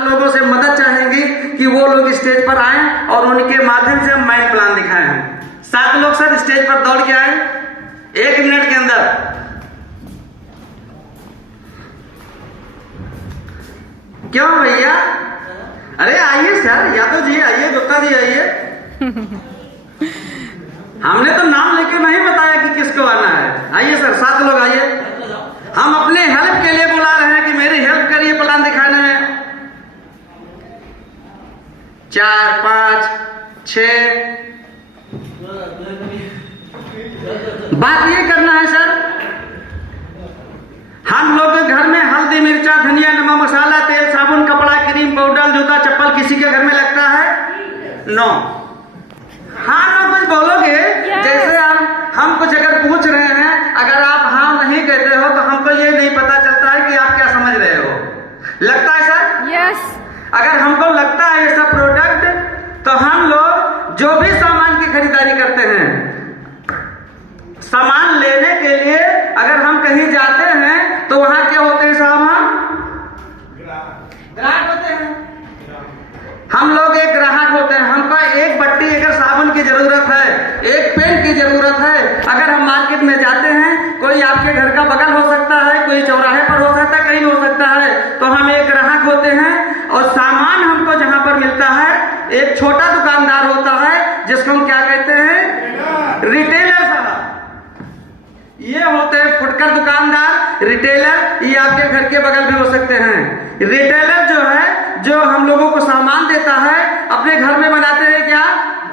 लोगों से मदद चाहेंगी कि वो लोग स्टेज पर आए और उनके माध्यम से हम माइंड प्लान दिखाए हैं। 7 लोग सर स्टेज पर दौड़ के आए 1 मिनट के अंदर। क्यों भैया? अरे आइए सर, यादव जी आइए, गुप्ता जी आइए। हमने तो नाम लेके नहीं बताया कि किसको आना है। आइए सर, 7 लोग आइए। हम अपने हेल्प के लिए बुला रहे हैं कि मेरी हेल्प करिए प्लान दिखाने में। 4, 5, 6। बात ये करना है सर, हम लोग के घर में हल्दी, मिर्चा, धनिया, नमक, मसाला, तेल, साबुन, कपड़ा, क्रीम, पाउडर, जूता, चप्पल किसी के घर में लगता है? नो। हाँ ना कुछ बोलोगे? जैसे हम कुछ अगर पूछ रहे हैं, अगर आप हाँ नहीं कहते हो तो हमको ये नहीं पता चलता है कि आप क्या समझ रहे हो। लगता है सर? यस। अगर हमको लगता है ये सब प्रोडक्ट, तो हम लोग जो भी सामान की खरीदारी करते हैं, सामान लेने के लिए अगर हम कहीं जाते हैं तो वहां क्या होते हैं साहब? हम ग्राहक होते हैं। हम लोग एक ग्राहक होते हैं। हमको एक बट्टी अगर साबुन की जरूरत है, एक पेन की जरूरत है, अगर हम मार्केट में जाते हैं, कोई आपके घर का बगल हो सकता है, कोई चौराहे पर हो सकता है, कहीं हो सकता है, तो हम एक ग्राहक होते हैं और सामान हमको जहां पर मिलता है, एक छोटा दुकानदार होता है जिसको हम क्या कहते हैं? रिटेलर साहब। ये होते हैं फुटकर दुकानदार, रिटेलर। ये आपके घर के बगल भी हो सकते हैं। रिटेलर जो है, जो हम लोगों को सामान देता है, अपने घर में बनाते हैं क्या?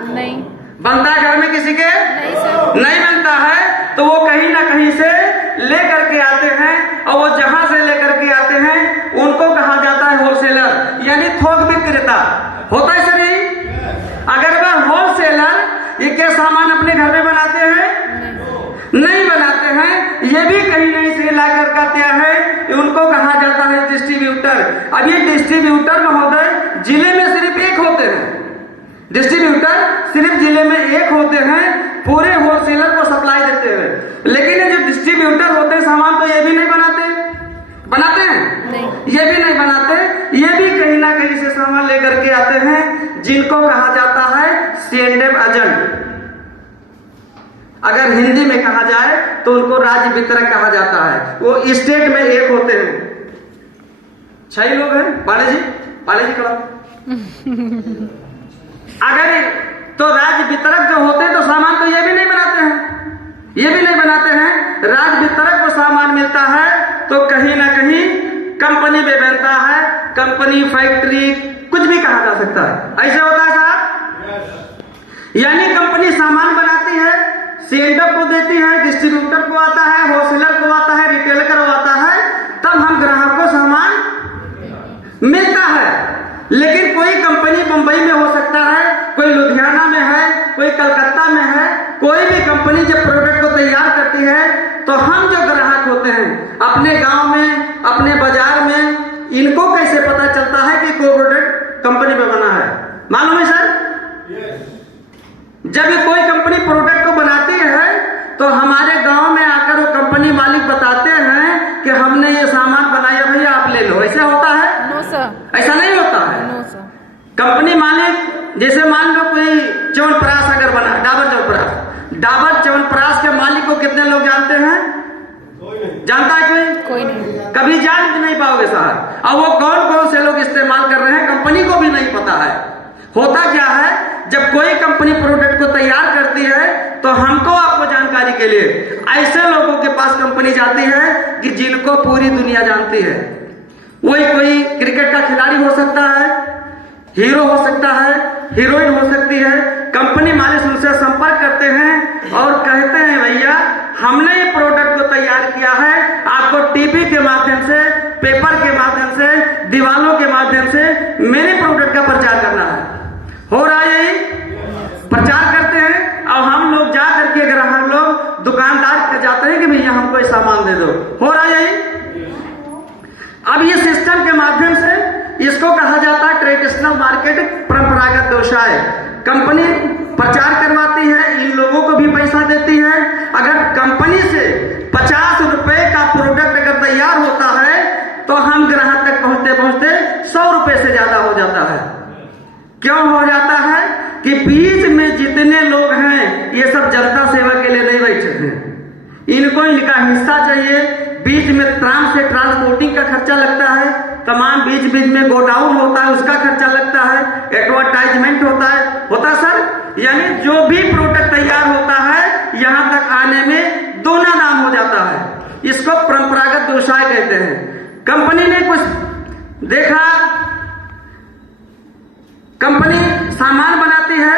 नहीं बनता है घर में किसी के? नहीं सर। नहीं बनता है, तो वो कहीं ना कहीं से लेकर के आते हैं, और वो जहां से लेकर के आते हैं उनको कहा जाता है होलसेलर, यानी थोक विक्रेता। होता है सर यही? अगर वह होलसेलर ये क्या सामान अपने घर में बनाते हैं? नहीं बनाते हैं। ये भी कहीं नहीं से ला कर करते हैं, उनको कहा जाता है डिस्ट्रीब्यूटर। अब ये डिस्ट्रीब्यूटर महोदय जिले में सिर्फ एक होते हैं। डिस्ट्रीब्यूटर सिर्फ जिले में एक होते हैं, पूरे होलसेलर को सप्लाई देते हैं। लेकिन ये जो डिस्ट्रीब्यूटर होते हैं सामान, तो ये भी नहीं बनाते हैं? नहीं। ये भी नहीं बनाते। ये भी कहीं ना कहीं से सामान लेकर के आते हैं, जिनको कहा जाता है सेंडेड एजेंट। अगर हिंदी में कहा जाए तो उनको राज्य वितरक कहा जाता है। वो स्टेट में एक होते हैं। 6 लोग हैं। पाले जी खड़ा। अगर तो राज्य वितरक जो होते हैं, तो सामान तो ये भी नहीं बनाते हैं, ये भी नहीं बनाते हैं। राज्य वितरक को सामान मिलता है तो कहीं ना कहीं कंपनी में बनता है। कंपनी, फैक्ट्री, कुछ भी कहा जा सकता है। ऐसे होता है साहब? यानी कंपनी सामान बनाती है, सेंडर को देती है, डिस्ट्रीब्यूटर को आता है, होलसेलर को आता है, रिटेलर को आता है, तब हम ग्राहक को सामान मिलता है। लेकिन कोई कंपनी बंबई में हो सकता है, कोई लुधियाना में है, कोई कलकत्ता में है। कोई भी कंपनी जब प्रोडक्ट को तैयार करती है, तो हम जो ग्राहक होते हैं अपने गांव में, अपने बाजार में, इनको कैसे पता चलता है कि कोई प्रोडक्ट कंपनी में बना है? मालूम है सर? जब कोई कंपनी प्रोडक्ट को बनाती है, तो हमारे गांव में आकर वो कंपनी मालिक बताते हैं कि हमने ये सामान बनाया, भैया आप ले लो। ऐसा होता है? No sir. ऐसा नहीं होता है। No sir. कंपनी कंपनी मालिक, जैसे मान लो कोई च्यवनप्राश अगर बना, डाबर च्यवनप्राश के मालिक को कितने लोग जानते हैं? जानता है कोई नहीं। कभी जान नहीं पाओगे साहब। अब वो कौन कौन से लोग इस्तेमाल कर रहे हैं, कंपनी को भी नहीं पता है। होता क्या है, जब कोई कंपनी प्रोडक्ट को तैयार करती है, तो हमको आपको जानकारी के लिए ऐसे लोगों के पास कंपनी जाती है कि जिनको पूरी दुनिया जानती है। वही कोई क्रिकेट का खिलाड़ी हो सकता है, हीरो हो सकता है, हीरोइन हो सकती है। कंपनी मालिक उनसे संपर्क करते हैं और कहते हैं, भैया हमने ये प्रोडक्ट को तैयार किया है, आपको टीवी के माध्यम से, पेपर के माध्यम से, दीवालों के माध्यम से मेरे प्रोडक्ट का प्रचार करना है। हो रहा है यही? प्रचार करते हैं और हम लोग जा करके अगर हम लोग दुकानदार पे जाते हैं कि भैया हमको ये सामान दे दो। हो रहा है यही? अब ये सिस्टम के माध्यम से इसको कहा जाता है ट्रेडिशनल मार्केट, परंपरागत व्यवसाय। कंपनी प्रचार करवाती है, इन लोगों को भी पैसा देती है। अगर कंपनी से 50 रुपए का प्रोडक्ट अगर तैयार होता है, तो हम ग्राहक तक पहुंचते पहुंचते 100 रुपए से ज्यादा हो जाता है। क्यों हो जाता है कि बीच में जितने लोग हैं ये सब जनता सेवा के लिए नहीं बैठे हैं, इनको इनका हिस्सा चाहिए। बीच में त्राम से ट्रांसपोर्टिंग का खर्चा लगता है, तमाम बीच बीच में गोडाउन होता है उसका खर्चा लगता है, एडवर्टाइजमेंट होता है सर। यानी जो भी प्रोडक्ट तैयार होता है यहां तक आने में दोना दाम हो जाता है। इसको परंपरागत व्यवसाय कहते हैं। कंपनी ने कुछ देखा, कंपनी सामान बनाती है,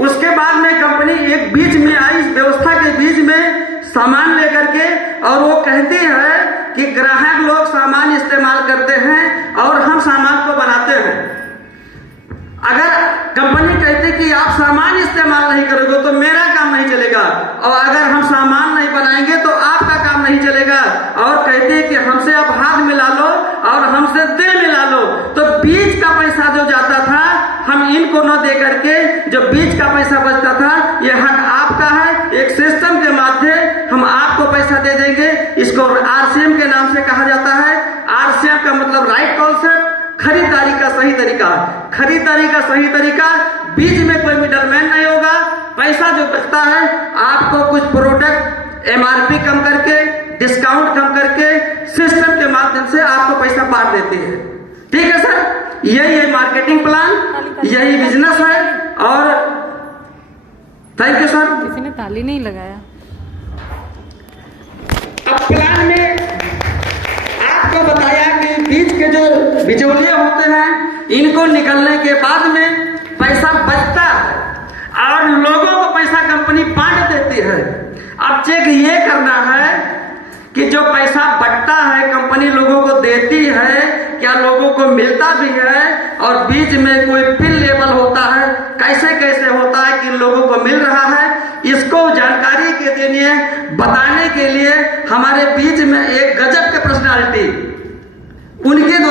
उसके बाद में कंपनी एक बीच में आई, इस व्यवस्था के बीच में सामान लेकर के, और वो कहती है कि ग्राहक लोग सामान इस्तेमाल करते हैं और हम सामान को बनाते हैं। अगर कंपनी कहती कि आप सामान इस्तेमाल नहीं करोगे तो मेरा काम नहीं चलेगा, और अगर हम सामान नहीं बनाएंगे तो आपका काम नहीं चलेगा, और कहते हैं कि हमसे आप हाथ मिला लो और हमसे दिल मिला लो, तो बीच का पैसा जो जाता था हम इनको न दे करके जो बीच का पैसा बचता था ये हक आपका है। एक सिस्टम के माध्यम हम आपको पैसा दे देंगे। इसको आरसीएम के नाम से कहा जाता है। आरसीएम का मतलब राइट कॉन्सेप्ट, खरीदारी का सही तरीका। खरीदारी का सही तरीका, बीच में कोई मिडलमैन नहीं होगा। पैसा जो बचता है आपको कुछ प्रोडक्ट एमआरपी कम करके, डिस्काउंट कम करके सिस्टम के माध्यम से आपको पैसा बांट देती है। ठीक है सर, यही है मार्केटिंग प्लान, यही बिजनेस है। और थैंक यू सर। किसी ने ताली नहीं लगाया। अब प्लान में आपको बताया कि बीच के जो बिचौलिए होते हैं इनको निकलने के बाद में पैसा बचता है और लोगों को पैसा कंपनी बांट देती है। अब चेक ये करना है कि जो पैसा बचता है कंपनी लोगों को देती है, क्या लोगों को मिलता भी है, और बीच में कोई बिल लेवल होता है, कैसे कैसे होता है कि लोगों को मिल रहा है। इसको जानकारी के लिए बताने के लिए हमारे बीच में एक गजब के पर्सनालिटी, उनके